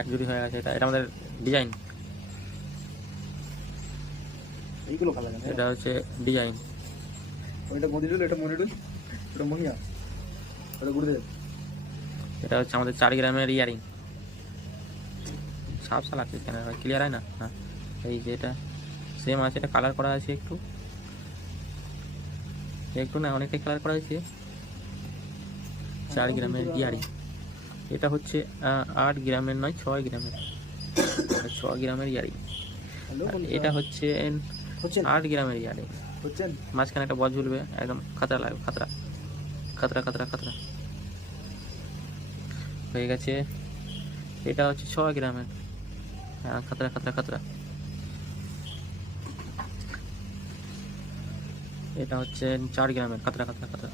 এক জুড়ি হয়ে গেছে। এটা এটা আমাদের ডিজাইন, এইগুলো ভালো লাগে না। এটা হচ্ছে ডিজাইন। ওইটা মদিরুল, এটা মনিরুল, ওটা মহিয়া, ওটা গুরুদেব। এটা হচ্ছে আমাদের 4 গ্রামের ইয়ারিং। সাপ লাগছে কেন ভাই, ক্লিয়ার হয় না? হ্যাঁ, এই যে এটা সেম আছে, এটা কালার করা আছে একটু একটু না অনেকটাই কালার করা হয়েছে। 4 গ্রামের ইয়ারিং। এটা হচ্ছে 8 গ্রামের নয়, 6 গ্রামের, 6 গ্রামের ইয়ারিং। হ্যালো এটা হচ্ছে হচ্ছেন 8 গ্রামের ইয়ারিং। হচ্ছেন মাঝখানে একটা বল ঝুলবে, একদম খাতরা লাগবে, খাতরা খাতরা খাতরা খাতরা হয়ে গেছে। এটা হচ্ছে 6 গ্রামের, হ্যাঁ খাতরা খাতরা খাতরা। এটা হচ্ছে 4 গ্রামের, খাতরা খাতরা খাতরা।